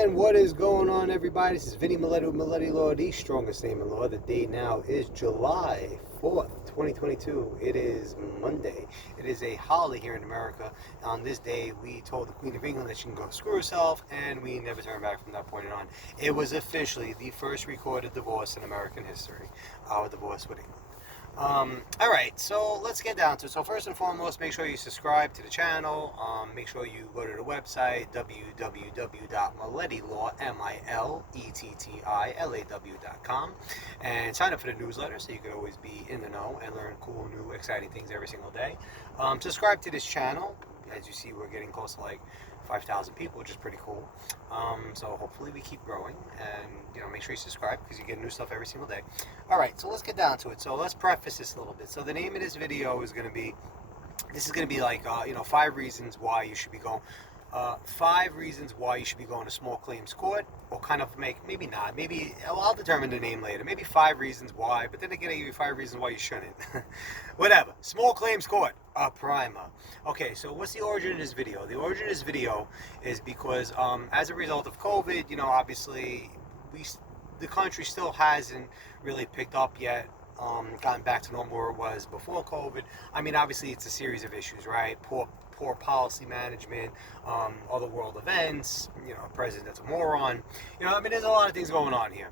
And what is going on, everybody? This is Vinny Milletti with Milletti Law, the strongest name in law. The date now is July 4th, 2022. It is Monday. It is a holiday here in America. On this day, we told the Queen of England that she can go screw herself, and we never turned back from that point on. It was officially the first recorded divorce in American history, our divorce with England. All right, so let's get down to it. So first and foremost, make sure you subscribe to the channel. Make sure you go to the website, www.milletti.com, and sign up for the newsletter so you can always be in the know and learn cool, new, exciting things every single day. Subscribe to this channel. As you see, we're getting close to like 5,000 people, which is pretty cool. So hopefully we keep growing, and make sure you subscribe because you get new stuff every single day. All right, so let's get down to it. So let's preface this a little bit. So the name of this video is going to be, like 5 reasons why you should be going. 5 reasons why you should be going to small claims court, or kind of maybe not, maybe I'll determine the name later. Maybe 5 reasons why, but then again, I give you 5 reasons why you shouldn't. Whatever. Small claims court, a primer. Okay, so what's the origin of this video? The origin of this video is because as a result of COVID, obviously the country still hasn't really picked up yet. Gotten back to normal where it was before COVID. I mean, obviously it's a series of issues, right? Poor policy management, other world events, a president that's a moron. There's a lot of things going on here.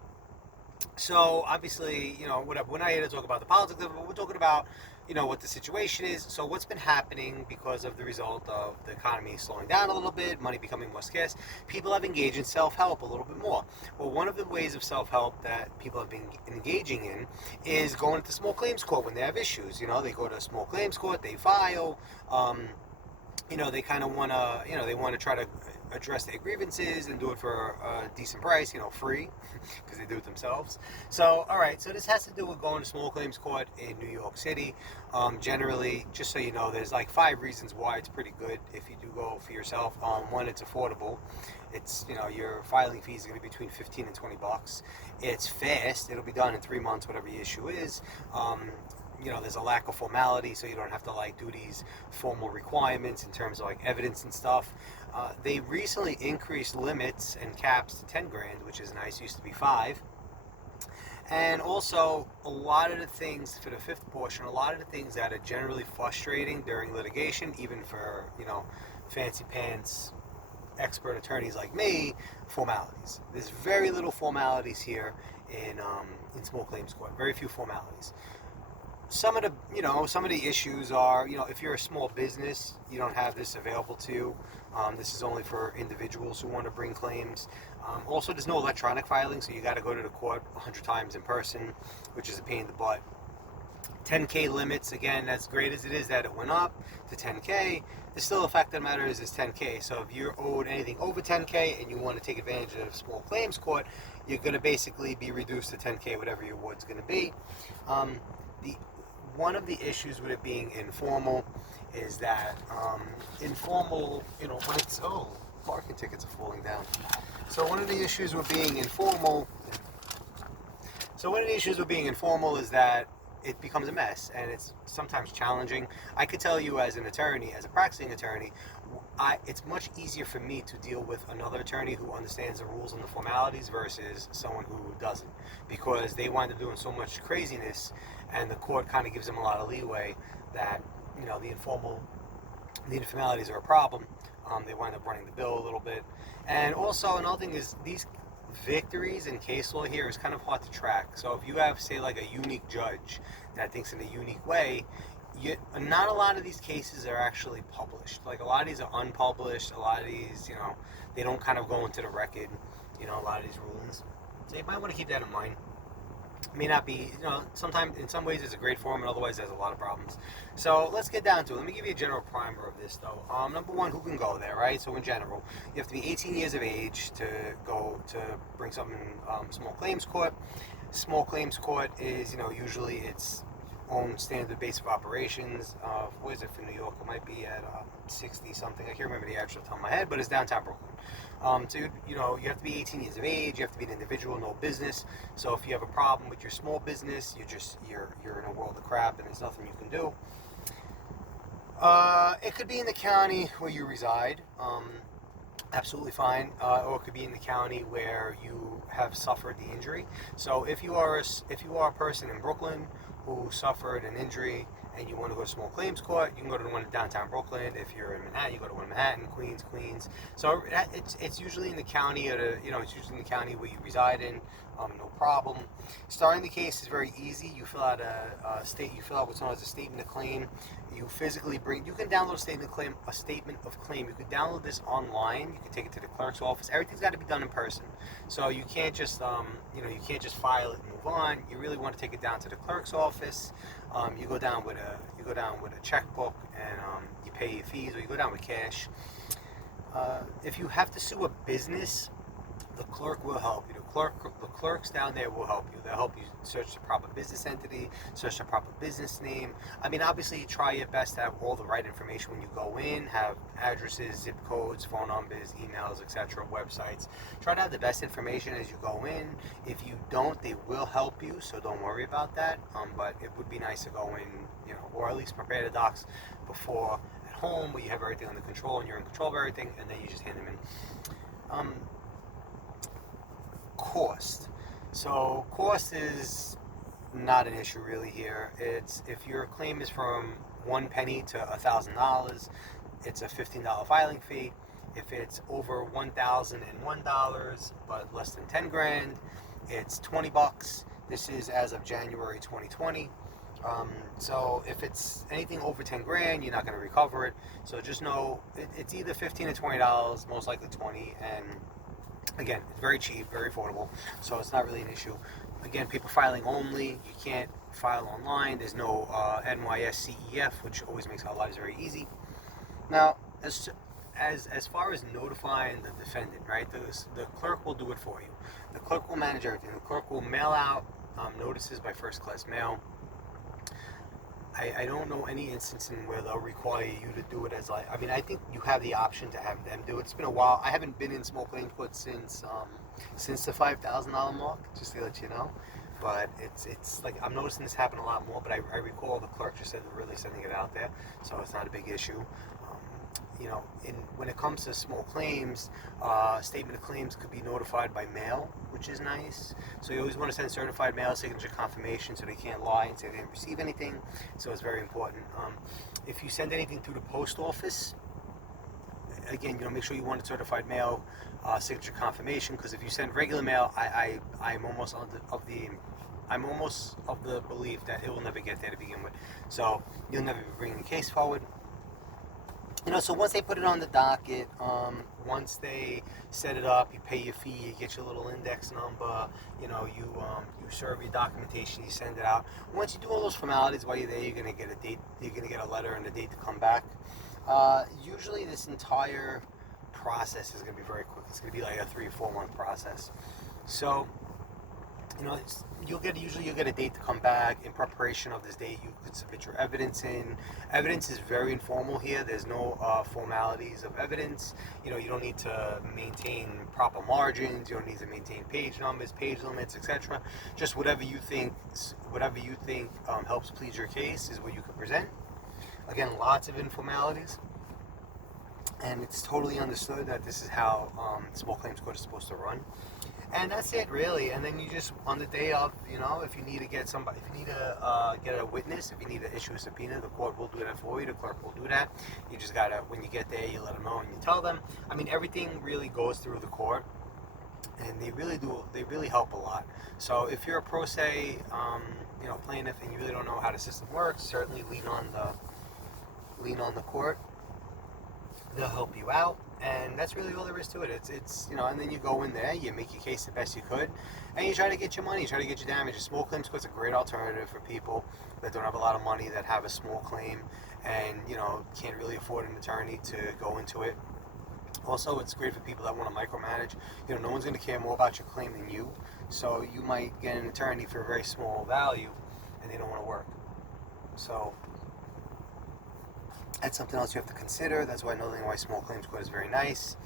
So obviously, whatever. We're not here to talk about the politics of it, but we're talking about, what the situation is. So what's been happening because of the result of the economy slowing down a little bit, money becoming more scarce, people have engaged in self-help a little bit more. Well, one of the ways of self-help that people have been engaging in is going to small claims court when they have issues. They go to a small claims court, they file, they kind of want to, they want to try to address their grievances and do it for a decent price, free, because they do it themselves. So, all right, so this has to do with going to small claims court in New York City. Generally, just so you know, there's like 5 reasons why it's pretty good if you do go for yourself. One, it's affordable. It's, your filing fees are going to be between 15 and 20 bucks. It's fast. It'll be done in 3 months, whatever the issue is. There's a lack of formality, so you don't have to do these formal requirements in terms of evidence and stuff. They recently increased limits and caps to 10 grand, which is nice. It used to be 5. And also, a lot of the things for the 5th portion, a lot of the things that are generally frustrating during litigation, even for fancy pants expert attorneys like me, formalities. There's very little formalities here in small claims court. Very few formalities. Some of the issues are, if you're a small business, you don't have this available to you. This is only for individuals who want to bring claims. Also, there's no electronic filing, so you got to go to the court 100 times in person, which is a pain in the butt. 10K limits, again, as great as it is that it went up to 10K, the still fact of the matter is 10K. So if you're owed anything over 10K and you want to take advantage of small claims court, you're going to basically be reduced to 10K, whatever your award's going to be. One of the issues with it being informal is that informal, when it's, parking tickets are falling down. So one of the issues with being informal, is that it becomes a mess, and it's sometimes challenging. I could tell you as an attorney, as a practicing attorney, it's much easier for me to deal with another attorney who understands the rules and the formalities versus someone who doesn't, because they wind up doing so much craziness, and the court kind of gives them a lot of leeway that, the informalities are a problem. They wind up running the bill a little bit. And also, another thing is, these victories in case law here is kind of hard to track. So if you have, say, like a unique judge that thinks in a unique way, not a lot of these cases are actually published. Like, a lot of these are unpublished. A lot of these, they don't kind of go into the record, a lot of these rulings. So you might want to keep that in mind. It may not be, sometimes, in some ways it's a great form, and otherwise there's a lot of problems. So let's get down to it. Let me give you a general primer of this, though. Number one, who can go there, right? So in general, you have to be 18 years of age to go to bring something in small claims court. Small claims court is, usually it's own standard base of operations. What is it for New York? It might be at 60 something. I can't remember the actual top of my head, but it's downtown Brooklyn. So you have to be 18 years of age. You have to be an individual, no business. So if you have a problem with your small business, you're in a world of crap, and there's nothing you can do. It could be in the county where you reside. absolutely fine. Or it could be in the county where you have suffered the injury. So if you are a person in Brooklyn who suffered an injury and you want to go to small claims court, you can go to the one in downtown Brooklyn. If you're in Manhattan, you go to one in Manhattan, Queens. So it's usually in the county, it's usually in the county where you reside in. No problem. Starting the case is very easy. You fill out you fill out what's known as a statement of claim. You physically you can download a statement of claim. You can download this online. You can take it to the clerk's office. Everything's got to be done in person. So you can't just, you can't just file it and move on. You really want to take it down to the clerk's office. You go down with a checkbook and you pay your fees, or you go down with cash. If you have to sue a business, the clerk will help you. The clerks down there will help you. They'll help you search the proper business entity, search the proper business name. I mean, obviously, you try your best to have all the right information when you go in. Have addresses, zip codes, phone numbers, emails, etc., websites. Try to have the best information as you go in. If you don't, they will help you, so don't worry about that. But it would be nice to go in, or at least prepare the docs before at home, where you have everything under control and you're in control of everything, and then you just hand them in. Cost. So cost is not an issue really here. It's if your claim is from 1 penny to $1,000, it's a $15 filing fee. If it's over $1,001 but less than 10 grand, it's $20. This is as of January 2020. So if it's anything over 10 grand, you're not going to recover it. So just know it's either $15 to $20, most likely 20, and again, it's very cheap, very affordable, so it's not really an issue. Again, paper filing only. You can't file online. There's no NYSCEF, which always makes our lives very easy. Now, as far as notifying the defendant, right? The clerk will do it for you. The clerk will manage everything. The clerk will mail out notices by first-class mail. I don't know any instance in where they'll require you to do it as I think you have the option to have them do it. It's been a while. I haven't been in small claims court since the $5,000 mark, just to let you know. But it's like I'm noticing this happen a lot more. But I recall the clerk just said they're really sending it out there, so it's not a big issue. When it comes to small claims, statement of claims could be notified by mail, which is nice. So you always want to send certified mail signature confirmation so they can't lie and say they didn't receive anything. So it's very important. If you send anything through the post office, again, make sure you want a certified mail signature confirmation, because if you send regular mail, I'm almost of the belief that it will never get there to begin with. So you'll never be bringing the case forward. So once they put it on the docket, once they set it up, you pay your fee, you get your little index number, you serve your documentation, you send it out. Once you do all those formalities while you're there, you're gonna get a date, you're gonna get a letter and a date to come back. Usually this entire process is gonna be very quick. It's gonna be like a 3 or 4 month process. So, you'll get a date to come back. In preparation of this date, you could submit your evidence in. Evidence is very informal here. There's no formalities of evidence. You don't need to maintain proper margins. You don't need to maintain page numbers, page limits, etc. Just whatever you think helps plead your case is what you can present. Again, lots of informalities, and it's totally understood that this is how small claims court is supposed to run. And that's it, really. And then you just, on the day of, if you need to get somebody, if you need to get a witness, if you need to issue a subpoena, the court will do that for you. The clerk will do that. You just gotta, when you get there, you let them know and you tell them. Everything really goes through the court, and they really help a lot. So if you're a pro se, plaintiff, and you really don't know how the system works, certainly lean on the court. They'll help you out. And that's really all there is to it. It's and then you go in there, you make your case the best you could, and you try to get your money, you try to get your damages. Small claims court's a great alternative for people that don't have a lot of money, that have a small claim, and can't really afford an attorney to go into it. Also, it's great for people that want to micromanage. No one's going to care more about your claim than you, so you might get an attorney for a very small value, and they don't want to work. So that's something else you have to consider. That's why knowing why small claims court is very nice.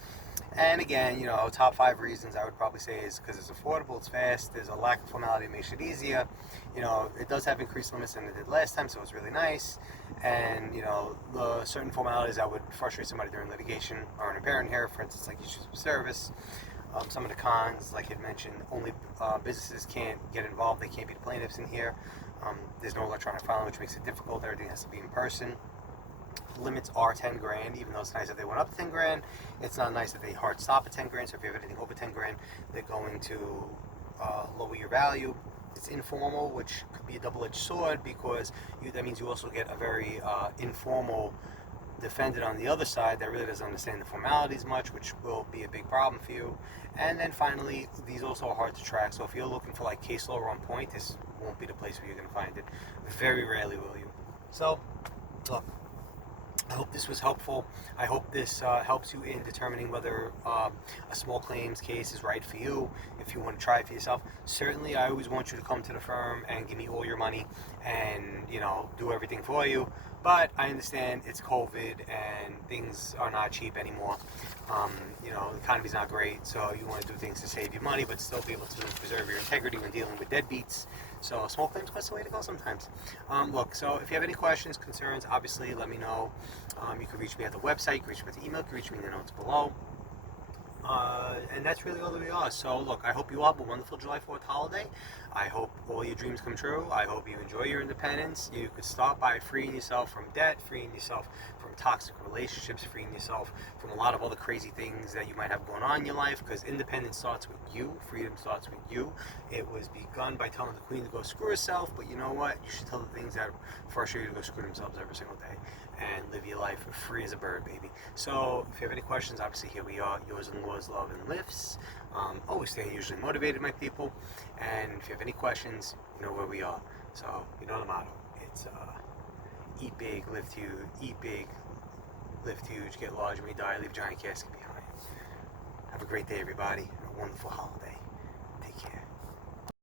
And again, you know, top 5 reasons I would probably say is because it's affordable, it's fast, there's a lack of formality that makes it easier. You know, it does have increased limits than it did last time, so it's really nice. And, you know, the certain formalities that would frustrate somebody during litigation are apparent here, for instance, like issues of service. Some of the cons, like you mentioned, only businesses can't get involved, they can't be the plaintiffs in here. There's no electronic filing, which makes it difficult, everything has to be in person. Limits are 10 grand, even though it's nice that they went up to 10 grand. It's not nice that they hard stop at 10 grand. So if you have anything over 10 grand, they're going to lower your value. It's informal, which could be a double-edged sword because that means you also get a very informal defendant on the other side that really doesn't understand the formalities much, which will be a big problem for you. And then finally, these also are hard to track. So if you're looking for like case law on point, this won't be the place where you're going to find it. Very rarely will you. So, look. I hope this was helpful. I hope this helps you in determining whether a small claims case is right for you. If you want to try it for yourself, certainly I always want you to come to the firm and give me all your money and, you know, do everything for you. But I understand it's COVID and things are not cheap anymore. You know, the economy's not great, so you want to do things to save you money, but still be able to preserve your integrity when dealing with deadbeats. So small claims quest the way to go sometimes. Look, so if you have any questions, concerns, obviously let me know. You can reach me at the website, you can reach me at the email, you can reach me in the notes below. And that's really all that we are. So look, I hope you all have a wonderful July 4th holiday. I hope all your dreams come true. I hope you enjoy your independence. You could start by freeing yourself from debt, freeing yourself from toxic relationships, freeing yourself from a lot of other crazy things that you might have going on in your life, because independence starts with you. Freedom starts with you. It was begun by telling the queen to go screw herself, but you know what? You should tell the things that frustrate you to go screw themselves every single day and live your life free as a bird, baby. So if you have any questions, obviously here we are, yours and Laura's Love and Lifts. Always stay usually motivated, my people. And if you have any questions, you know where we are. So you know the motto. It's eat big, lift huge, eat big, lift huge, get large, may die, leave a giant casket behind. Have a great day, everybody, and a wonderful holiday.